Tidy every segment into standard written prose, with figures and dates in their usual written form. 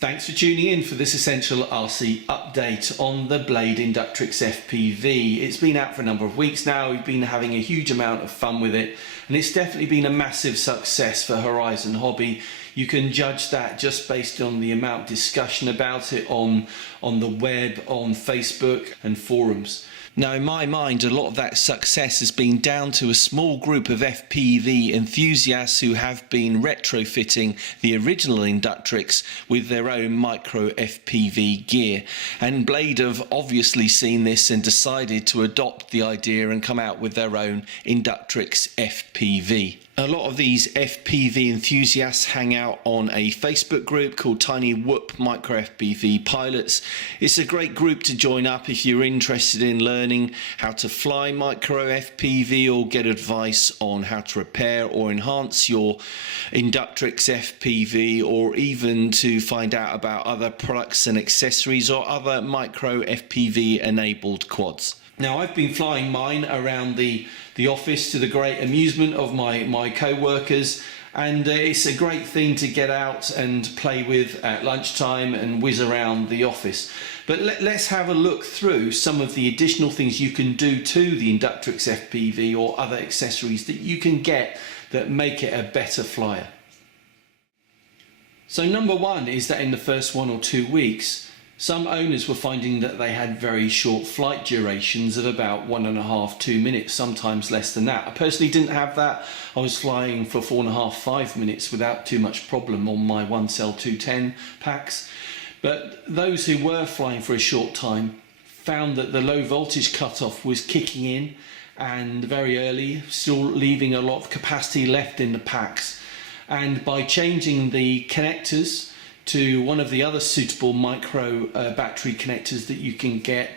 Thanks for tuning in for this essential RC update on the Blade Inductrix FPV. It's been out for a number of weeks now. We've been having a huge amount of fun with it, and it's definitely been a massive success for Horizon Hobby. You can judge that just based on the amount of discussion about it on the web, on Facebook and forums. Now, in my mind, a lot of that success has been down to a small group of FPV enthusiasts who have been retrofitting the original Inductrix with their own micro FPV gear. And Blade have obviously seen this and decided to adopt the idea and come out with their own Inductrix FPV. A lot of these FPV enthusiasts hang out on a Facebook group called Tiny Whoop Micro FPV Pilots. It's a great group to join up if you're interested in learning how to fly micro FPV or get advice on how to repair or enhance your Inductrix FPV, or even to find out about other products and accessories or other micro FPV enabled quads. Now, I've been flying mine around the office to the great amusement of my co-workers, and it's a great thing to get out and play with at lunchtime and whiz around the office. But let's have a look through some of the additional things you can do to the Inductrix FPV or other accessories that you can get that make it a better flyer. So number one is that in the first 1 or 2 weeks, some owners were finding that they had very short flight durations of about 1.5 to 2 minutes, sometimes less than that. I personally didn't have that. I was flying for 4.5 to 5 minutes without too much problem on my 1cell 210 packs. But those who were flying for a short time found that the low voltage cutoff was kicking in and very early, still leaving a lot of capacity left in the packs. And by changing the connectors to one of the other suitable micro battery connectors that you can get,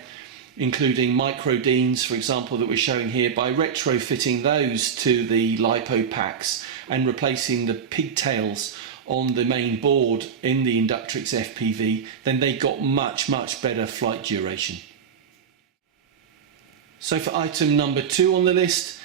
including micro Deans, for example, that we're showing here, by retrofitting those to the LiPo packs and replacing the pigtails on the main board in the Inductrix FPV, then they got much better flight duration. So for item number 2 on the list,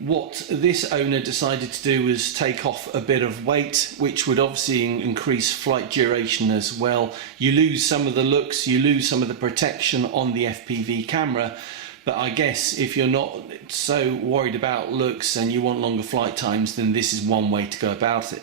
what this owner decided to do was take off a bit of weight, which would obviously increase flight duration as well. You lose some of the looks, you lose some of the protection on the FPV camera, but I guess if you're not so worried about looks and you want longer flight times, then this is one way to go about it.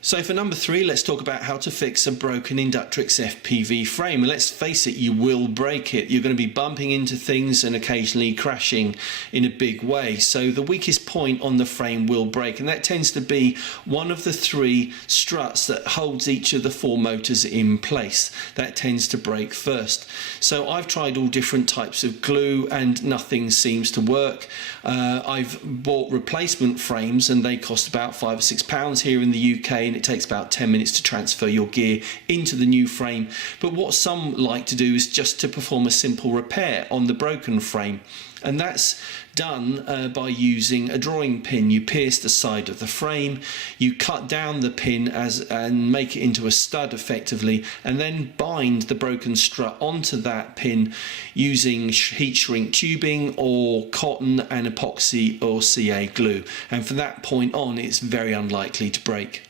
So for number 3, let's talk about how to fix a broken Inductrix FPV frame. And let's face it, you will break it. You're going to be bumping into things and occasionally crashing in a big way. So the weakest point on the frame will break, and that tends to be one of the 3 struts that holds each of the 4 motors in place. That tends to break first. So I've tried all different types of glue and nothing seems to work. I've bought replacement frames and they cost about £5 or £6 here in the UK, and it takes about 10 minutes to transfer your gear into the new frame. But what some like to do is just to perform a simple repair on the broken frame, and that's done by using a drawing pin. You pierce the side of the frame, you cut down the pin and make it into a stud effectively, and then bind the broken strut onto that pin using heat shrink tubing or cotton and epoxy or CA glue, and from that point on it's very unlikely to break.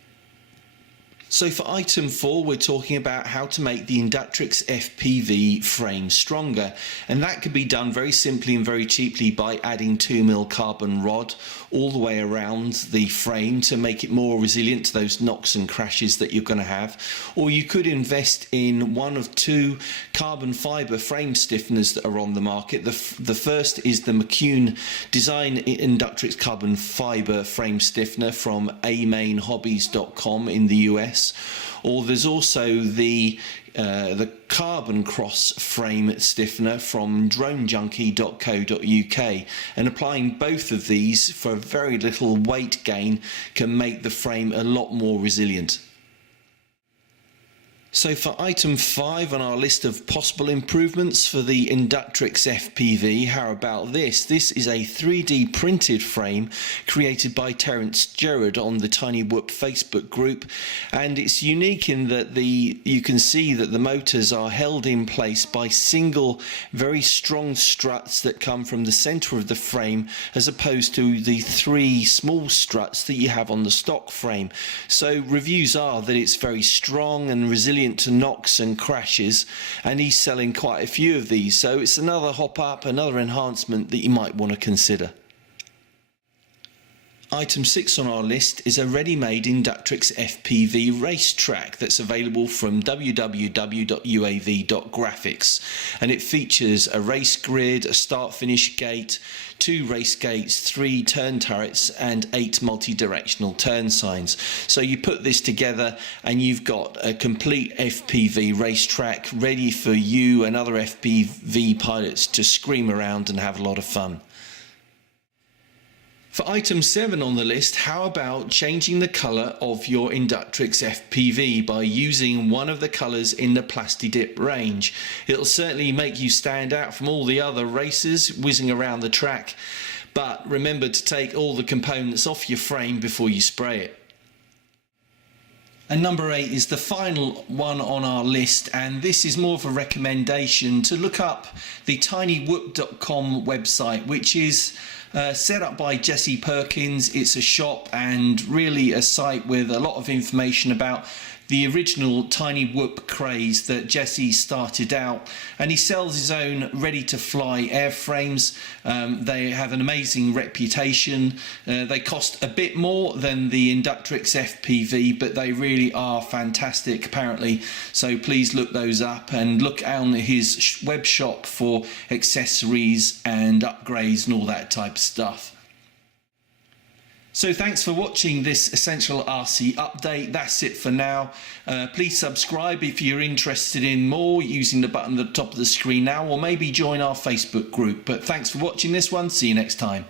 So for item 4, we're talking about how to make the Inductrix FPV frame stronger, and that could be done very simply and very cheaply by adding 2mm carbon rod all the way around the frame to make it more resilient to those knocks and crashes that you're going to have. Or you could invest in one of 2 carbon fibre frame stiffeners that are on the market. The first is the McCune Design Inductrix carbon fibre frame stiffener from amainhobbies.com in the US. Or there's also the carbon cross frame stiffener from dronejunkie.co.uk, and applying both of these for very little weight gain can make the frame a lot more resilient. So for item 5 on our list of possible improvements for the Inductrix FPV, how about this? This is a 3D printed frame created by Terence Gerard on the Tiny Whoop Facebook group, and it's unique in that you can see that the motors are held in place by single very strong struts that come from the center of the frame, as opposed to the 3 small struts that you have on the stock frame. So reviews are that it's very strong and resilient to knocks and crashes, and he's selling quite a few of these, so it's another hop up, another enhancement that you might want to consider. Item 6 on our list is a ready-made Inductrix FPV racetrack that's available from www.uav.graphics, and it features a race grid, a start-finish gate, 2 race gates, 3 turn turrets and 8 multi-directional turn signs. So you put this together and you've got a complete FPV racetrack ready for you and other FPV pilots to scream around and have a lot of fun. For item 7 on the list, how about changing the colour of your Inductrix FPV by using one of the colours in the Plastidip range? It'll certainly make you stand out from all the other racers whizzing around the track, but remember to take all the components off your frame before you spray it. And number 8 is the final one on our list, and this is more of a recommendation to look up the tinywhoop.com website, which is set up by Jesse Perkins. It's a shop and really a site with a lot of information about the original Tiny Whoop craze that Jesse started out, and he sells his own ready-to-fly airframes. They have an amazing reputation. They cost a bit more than the Inductrix FPV, but they really are fantastic apparently, so please look those up and look on his web shop for accessories and upgrades and all that type of stuff. So thanks for watching this Essential RC update. That's it for now. Please subscribe if you're interested in more using the button at the top of the screen now, or maybe join our Facebook group. But thanks for watching this one. See you next time.